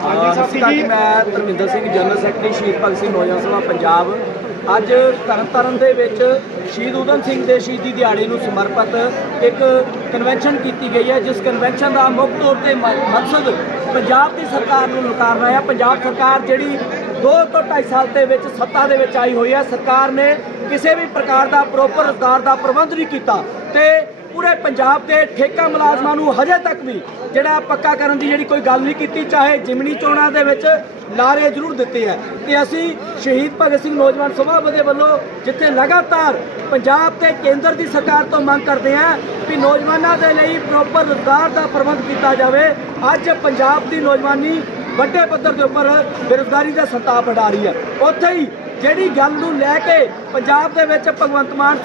ਹਾਂਜੀ ਸਤਿ ਸ਼੍ਰੀ ਅਕਾਲ ਮੈਂ ਧਰਮਿੰਦਰ ਸਿੰਘ ਜਨਰਲ ਸੈਕਟਰੀ ਸ਼ਹੀਦ ਭਗਤ ਸਿੰਘ ਨੌਜਵਾਨ ਸਭਾ ਪੰਜਾਬ। ਅੱਜ ਤਰਨਤਾਰਨ ਦੇ ਵਿੱਚ ਸ਼ਹੀਦ ਊਧਮ ਸਿੰਘ ਦੇ ਸ਼ਹੀਦੀ ਦਿਹਾੜੇ ਨੂੰ ਸਮਰਪਿਤ ਇੱਕ ਕਨਵੈਨਸ਼ਨ ਕੀਤੀ ਗਈ ਹੈ ਜਿਸ ਕਨਵੈਨਸ਼ਨ ਦਾ ਮੁੱਖ ਤੌਰ ਤੇ ਮਕਸਦ ਪੰਜਾਬ ਦੀ ਸਰਕਾਰ ਨੂੰ ਨਕਾਰਨਾ ਹੈ। ਪੰਜਾਬ ਸਰਕਾਰ ਜਿਹੜੀ 2 ਤੋਂ 2.5 ਸਾਲ ਦੇ ਵਿੱਚ ਸੱਤਾ ਦੇ ਵਿੱਚ ਆਈ ਹੋਈ ਹੈ ਸਰਕਾਰ ਨੇ ਕਿਸੇ ਵੀ ਪ੍ਰਕਾਰ ਦਾ ਪ੍ਰੋਪਰ ਰੁਜ਼ਗਾਰ ਦਾ ਪ੍ਰਬੰਧ ਨਹੀਂ ਕੀਤਾ ਤੇ ਪੂਰੇ ਪੰਜਾਬ ਦੇ ਠੇਕਾ ਮੁਲਾਜ਼ਮਾਂ ਨੂੰ ਹਜੇ ਤੱਕ ਵੀ ਜਿਹੜਾ ਪੱਕਾ ਕਰਨ ਦੀ ਜਿਹੜੀ ਕੋਈ ਗੱਲ ਨਹੀਂ ਕੀਤੀ, ਚਾਹੇ ਜਿਮਨੀ ਚੋਣਾਂ ਦੇ ਵਿੱਚ ਲਾਰੇ ਜ਼ਰੂਰ ਦਿੱਤੇ ਆ। ਤੇ ਅਸੀਂ ਸ਼ਹੀਦ ਭਗਤ ਸਿੰਘ ਨੌਜਵਾਨ ਸਭਾ ਦੇ ਵੱਲੋਂ ਜਿੱਥੇ ਲਗਾਤਾਰ ਪੰਜਾਬ ਤੇ ਕੇਂਦਰ ਦੀ ਸਰਕਾਰ ਤੋਂ ਮੰਗ ਕਰਦੇ ਆ ਕਿ ਨੌਜਵਾਨਾਂ ਦੇ ਲਈ ਪ੍ਰੋਪਰ ਰੁਜ਼ਗਾਰ ਦਾ ਪ੍ਰਬੰਧ ਕੀਤਾ ਜਾਵੇ, ਅੱਜ ਪੰਜਾਬ ਦੀ ਨੌਜਵਾਨੀ ਵੱਡੇ ਪੱਧਰ ਦੇ ਉੱਪਰ ਬੇਰੁਜ਼ਗਾਰੀ ਦਾ ਸੰਤਾਪ ਵਡਾ ਰਹੀ ਹੈ। ਉੱਥੇ ਹੀ ਜਿਹੜੀ ਗੱਲ ਨੂੰ ਲੈ ਕੇ ਪੰਜਾਬ ਦੇ ਵਿੱਚ ਭਗਵੰਤ ਮਾਨ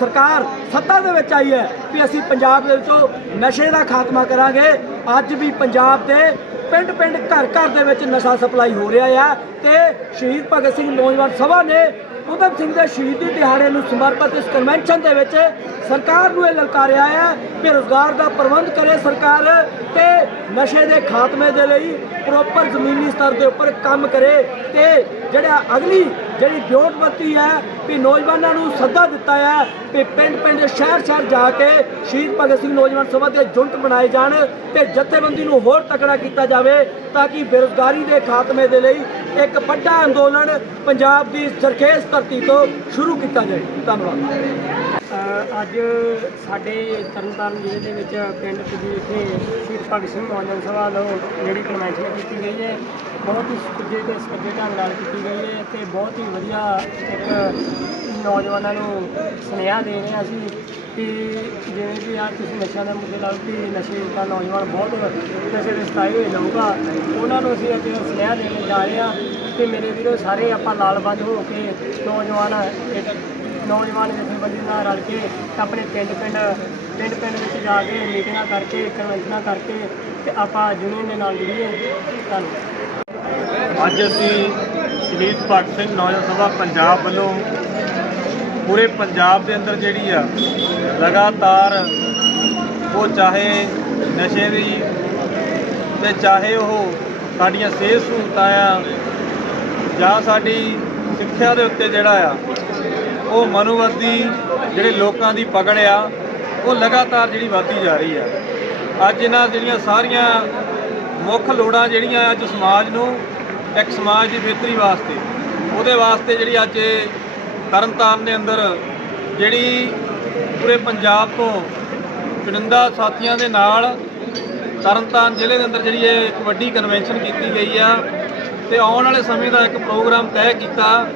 ਸਰਕਾਰ ਸੱਤਾ ਦੇ ਵਿੱਚ ਆਈ ਹੈ ਕਿ ਅਸੀਂ ਪੰਜਾਬ ਦੇ ਵਿੱਚੋਂ ਨਸ਼ੇ ਦਾ ਖਾਤਮਾ ਕਰਾਂਗੇ, ਅੱਜ ਵੀ ਪੰਜਾਬ ਦੇ ਪਿੰਡ ਪਿੰਡ ਘਰ ਘਰ ਦੇ ਵਿੱਚ ਨਸ਼ਾ ਸਪਲਾਈ ਹੋ ਰਿਹਾ ਆ ਤੇ ਸ਼ਹੀਦ ਭਗਤ ਸਿੰਘ ਨੌਜਵਾਨ ਸਭਾ ਨੇ ਉਧਮ ਸਿੰਘ ਦੇ ਸ਼ਹੀਦੀ ਦਿਹਾੜੇ ਨੂੰ ਸਮਰਪਿਤ ਇਸ ਕਨਵੈਨਸ਼ਨ ਦੇ ਵਿੱਚ ਸਰਕਾਰ ਨੂੰ ਇਹ ਲਲਕਾਰਿਆ ਹੈ ਕਿ ਰੋਜ਼ਗਾਰ ਦਾ ਪ੍ਰਬੰਧ ਕਰੇ ਸਰਕਾਰ ਤੇ ਨਸ਼ੇ ਦੇ ਖਾਤਮੇ ਦੇ ਲਈ ਪ੍ਰੋਪਰ ਜ਼ਮੀਨੀ ਸਤਰ ਦੇ ਉੱਪਰ ਕੰਮ ਕਰੇ ਤੇ ਜਿਹੜਾ ਅਗਲੀ ਜਿਹੜੀ ਵਿਉਂਤਬੰਦੀ ਹੈ ਵੀ ਨੌਜਵਾਨਾਂ ਨੂੰ ਸੱਦਾ ਦਿੱਤਾ ਹੈ ਕਿ ਪਿੰਡ ਪਿੰਡ ਸ਼ਹਿਰ ਸ਼ਹਿਰ ਜਾ ਕੇ ਸ਼ਹੀਦ ਭਗਤ ਸਿੰਘ ਨੌਜਵਾਨ ਸਭਾ ਦੇ ਜੁੰਟ ਬਣਾਏ ਜਾਣ ਤੇ ਜਥੇਬੰਦੀ ਨੂੰ ਹੋਰ ਤਕੜਾ ਕੀਤਾ ਜਾਵੇ ਤਾਂ ਕਿ ਬੇਰੁਜ਼ਗਾਰੀ ਦੇ ਖਾਤਮੇ ਦੇ ਲਈ ਇੱਕ ਵੱਡਾ ਅੰਦੋਲਨ ਪੰਜਾਬ ਦੀ ਸਰਖੇਸ ਧਰਤੀ ਤੋਂ ਸ਼ੁਰੂ ਕੀਤਾ ਜਾਏ। ਧੰਨਵਾਦ। ਅੱਜ ਸਾਡੇ ਤਰਨਤਾਰਨ ਜ਼ਿਲ੍ਹੇ ਦੇ ਵਿੱਚ ਪਿੰਡ ਪੁਜੀ ਵਿਖੇ ਸ਼ਹੀਦ ਭਗਤ ਸਿੰਘ ਨੌਜਵਾਨ ਸਭਾ ਵੱਲੋਂ ਜਿਹੜੀ ਕਨਵੈਨਸ਼ਨ ਕੀਤੀ ਗਈ ਹੈ। ਬਹੁਤ ਹੀ ਸੁਚੱਜੇ ਤੇ ਸੱਜੇ ਢੰਗ ਨਾਲ ਕੀਤੀ ਗਈ ਹੈ ਤੇ ਬਹੁਤ ਹੀ ਵਧੀਆ ਇੱਕ ਨੌਜਵਾਨਾਂ ਨੂੰ ਸੁਨੇਹਾ ਦੇ ਰਹੇ ਹਾਂ ਅਸੀਂ ਕਿ ਜਿਵੇਂ ਕਿ ਆ ਤੁਸੀਂ ਨਸ਼ਿਆਂ ਦੇ ਮੁੱਦੇ ਲਾਓ ਕਿ ਨਸ਼ੇ ਦਾ ਨੌਜਵਾਨ ਬਹੁਤ ਨਸ਼ੇ ਦੇ ਸਤਾਏ ਹੋਏ ਲੋਕ ਉਹਨਾਂ ਨੂੰ ਅਸੀਂ ਅੱਜ ਸੁਨੇਹਾ ਦੇਣ ਜਾ ਰਹੇ ਹਾਂ ਕਿ ਮੇਰੇ ਵੀਰੋ ਸਾਰੇ ਆਪਾਂ ਲਾਲਬੰਦ ਹੋ ਕੇ ਨੌਜਵਾਨ ਨੌਜਵਾਨ ਜਥੇਬੰਦੀ ਨਾਲ ਰਲ ਕੇ ਆਪਣੇ ਪਿੰਡ ਪਿੰਡ ਪਿੰਡ ਪਿੰਡ ਵਿੱਚ ਜਾ ਕੇ ਮੀਟਿੰਗਾਂ ਕਰਕੇ ਕਨਵੈਨਸ਼ਨਾਂ ਕਰਕੇ ਤੇ ਆਪਾਂ ਯੂਨੀਅਨ ਦੇ ਨਾਲ ਜੁੜੀਏ। ਧੰਨਵਾਦ। ਅੱਜ ਅਸੀਂ ਸ਼ਹੀਦ ਭਗਤ ਸਿੰਘ ਨੌਜਵਾਨ ਸਭਾ ਪੰਜਾਬ ਵੱਲੋਂ ਪੂਰੇ ਪੰਜਾਬ ਦੇ ਅੰਦਰ ਜਿਹੜੀ ਆ, ਲਗਾਤਾਰ ਉਹ ਚਾਹੇ ਨਸ਼ੇ ਦੀ ਤੇ ਚਾਹੇ ਉਹ ਸਾਡੀਆਂ ਸਿਹਤ ਸਹੂਲਤਾਂ ਆ ਜਾਂ ਸਾਡੀ ਸਿੱਖਿਆ ਦੇ ਉੱਤੇ ਜਿਹੜਾ ਆ ਉਹ ਮਨੋਵਾਦੀ ਜਿਹੜੇ ਲੋਕਾਂ ਦੀ ਪਕੜ ਆ, ਉਹ ਲਗਾਤਾਰ ਜਿਹੜੀ ਵਧਦੀ ਜਾ ਰਹੀ ਆ। ਅੱਜ ਇਹਨਾਂ ਜਿਹੜੀਆਂ ਸਾਰੀਆਂ ਮੁੱਖ ਲੋੜਾਂ ਜਿਹੜੀਆਂ ਅੱਜ ਸਮਾਜ ਨੂੰ, ਇੱਕ ਸਮਾਜ ਦੀ ਬਿਹਤਰੀ ਵਾਸਤੇ, ਉਹਦੇ ਵਾਸਤੇ ਜਿਹੜੀ ਅੱਜ ਤਰਨਤਾਰਨ ਦੇ ਅੰਦਰ ਜਿਹੜੀ ਪੂਰੇ ਪੰਜਾਬ ਤੋਂ ਚੁਣਿੰਦਾ ਸਾਥੀਆਂ ਦੇ ਨਾਲ ਤਰਨਤਾਰਨ ਜ਼ਿਲ੍ਹੇ ਦੇ ਅੰਦਰ ਜਿਹੜੀ ਇਹ ਇੱਕ ਵੱਡੀ ਕਨਵੈਨਸ਼ਨ ਕੀਤੀ ਗਈ ਆ ਤੇ ਆਉਣ ਵਾਲੇ ਸਮੇਂ ਦਾ ਇੱਕ ਪ੍ਰੋਗਰਾਮ ਤੈਅ ਕੀਤਾ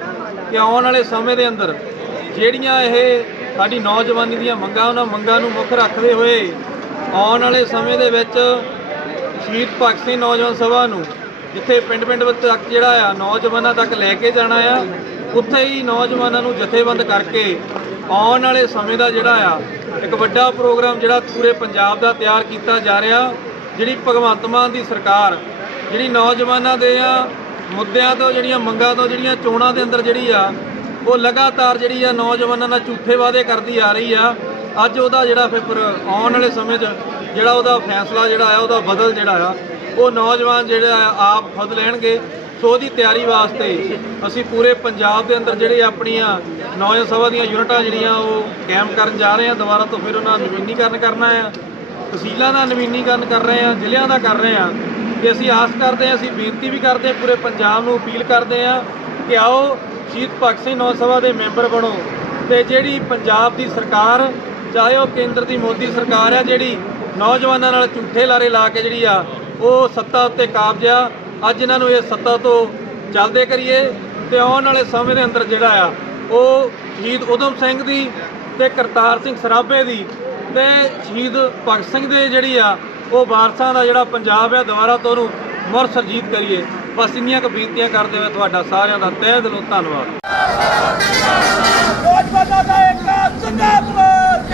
ਕਿ ਆਉਣ ਵਾਲੇ ਸਮੇਂ ਦੇ ਅੰਦਰ ਜਿਹੜੀਆਂ ਇਹ ਸਾਡੀ ਨੌਜਵਾਨੀ ਦੀਆਂ ਮੰਗਾਂ, ਉਹਨਾਂ ਮੰਗਾਂ ਨੂੰ ਮੁੱਖ ਰੱਖਦੇ ਹੋਏ ਆਉਣ ਵਾਲੇ ਸਮੇਂ ਦੇ ਵਿੱਚ ਸ਼ਹੀਦ ਭਗਤ ਸਿੰਘ ਨੌਜਵਾਨ ਸਭਾ ਨੂੰ ਜਿੱਥੇ ਪਿੰਡ ਪਿੰਡ ਤੱਕ ਜਿਹੜਾ ਆ ਨੌਜਵਾਨਾਂ ਤੱਕ ਲੈ ਕੇ ਜਾਣਾ ਆ, ਉੱਥੇ ਹੀ ਨੌਜਵਾਨਾਂ ਨੂੰ ਜਥੇਬੰਦ ਕਰਕੇ ਆਉਣ ਵਾਲੇ ਸਮੇਂ ਦਾ ਜਿਹੜਾ ਆ, ਇੱਕ ਵੱਡਾ ਪ੍ਰੋਗਰਾਮ ਜਿਹੜਾ ਪੂਰੇ ਪੰਜਾਬ ਦਾ ਤਿਆਰ ਕੀਤਾ ਜਾ ਰਿਹਾ, ਜਿਹੜੀ ਭਗਵੰਤ ਮਾਨ ਦੀ ਸਰਕਾਰ, ਜਿਹੜੀ ਨੌਜਵਾਨਾਂ ਦੇ ਆ ਮੁੱਦਿਆਂ ਤੋਂ, ਜਿਹੜੀਆਂ ਮੰਗਾਂ ਤੋਂ, ਜਿਹੜੀਆਂ ਚੋਣਾਂ ਦੇ ਅੰਦਰ ਜਿਹੜੀ ਆ ਉਹ ਲਗਾਤਾਰ ਜਿਹੜੀ ਆ ਨੌਜਵਾਨਾਂ ਨਾਲ ਝੂਠੇ ਵਾਅਦੇ ਕਰਦੀ ਆ ਰਹੀ ਆ। ਅੱਜ ਉਹਦਾ ਜਿਹੜਾ ਫਿਰ ਆਉਣ ਵਾਲੇ ਸਮੇਂ 'ਚ ਜਿਹੜਾ ਉਹਦਾ ਫੈਸਲਾ ਜਿਹੜਾ ਆ, ਉਹਦਾ ਬਦਲ ਜਿਹੜਾ ਆ, ਉਹ ਨੌਜਵਾਨ ਜਿਹੜਾ ਆ, ਆਪ ਖੁਦ ਲੈਣਗੇ। ਸੋ ਉਹਦੀ ਤਿਆਰੀ ਵਾਸਤੇ ਅਸੀਂ ਪੂਰੇ ਪੰਜਾਬ ਦੇ ਅੰਦਰ ਜਿਹੜੇ ਆਪਣੀਆਂ ਨੌਜਵਾਨ ਸਭਾ ਦੀਆਂ ਯੂਨਿਟਾਂ ਜਿਹੜੀਆਂ ਉਹ ਕਾਇਮ ਕਰਨ ਜਾ ਰਹੇ ਆ। ਦੁਬਾਰਾ ਤੋਂ ਫਿਰ ਉਹਨਾਂ ਦਾ ਨਵੀਨੀਕਰਨ ਕਰਨਾ ਆ। ਤਹਿਸੀਲਾਂ ਦਾ ਨਵੀਨੀਕਰਨ ਕਰ ਰਹੇ ਆ, ਜ਼ਿਲ੍ਹਿਆਂ ਦਾ ਕਰ ਰਹੇ ਆ। ਤੇ ਅਸੀਂ ਆਸ ਕਰਦੇ ਆ, ਅਸੀਂ ਬੇਨਤੀ ਵੀ ਕਰਦੇ ਹਾਂ ਪੂਰੇ ਪੰਜਾਬ ਨੂੰ ਅਪੀਲ ਕਰਦੇ ਆ ਕਿ ਆਓ ਸ਼ਹੀਦ ਭਗਤ ਸਿੰਘ ਨੌ ਸਭਾ ਦੇ ਮੈਂਬਰ ਬਣੋ ਤੇ ਜਿਹੜੀ ਪੰਜਾਬ ਦੀ ਸਰਕਾਰ, ਚਾਹੇ ਉਹ ਕੇਂਦਰ ਦੀ ਮੋਦੀ ਸਰਕਾਰ ਆ, ਜਿਹੜੀ ਨੌਜਵਾਨਾਂ ਨਾਲ ਝੂਠੇ ਲਾਰੇ ਲਾ ਕੇ ਜਿਹੜੀ ਆ, ਉਹ ਸੱਤਾ ਉੱਤੇ ਕਾਬਜ਼ ਆ। ਅੱਜ ਇਹਨਾਂ ਨੂੰ ਇਹ ਸੱਤਾ ਤੋਂ ਚੱਲਦੇ ਕਰੀਏ ਤੇ ਆਉਣ ਵਾਲੇ ਸਮੇਂ ਦੇ ਅੰਦਰ ਜਿਹੜਾ ਆ, ਉਹ ਸ਼ਹੀਦ ਉਦਮ ਸਿੰਘ ਦੀ ਤੇ ਕਰਤਾਰ ਸਿੰਘ ਸਰਾਭੇ ਦੀ ਤੇ ਸ਼ਹੀਦ ਭਗਤ ਸਿੰਘ ਦੇ ਜਿਹੜੀ ਆ, ਉਹ ਵਾਰਸਾਂ ਦਾ ਜਿਹੜਾ ਪੰਜਾਬ ਆ, ਦੁਬਾਰਾ ਤੋਂ ਉਹਨੂੰ ਮੁੜ ਸਰਜੀਤ ਕਰੀਏ। ਬਸ ਇੰਨੀਆਂ ਕੁ ਬੇਨਤੀਆਂ ਕਰਦੇ ਹੋਏ ਤੁਹਾਡਾ ਸਾਰਿਆਂ ਦਾ ਤਹਿ ਦਿਲੋਂ ਧੰਨਵਾਦ। ਨੌਜਵਾਨਾਂ ਜਿੰਦਾਬਾਦ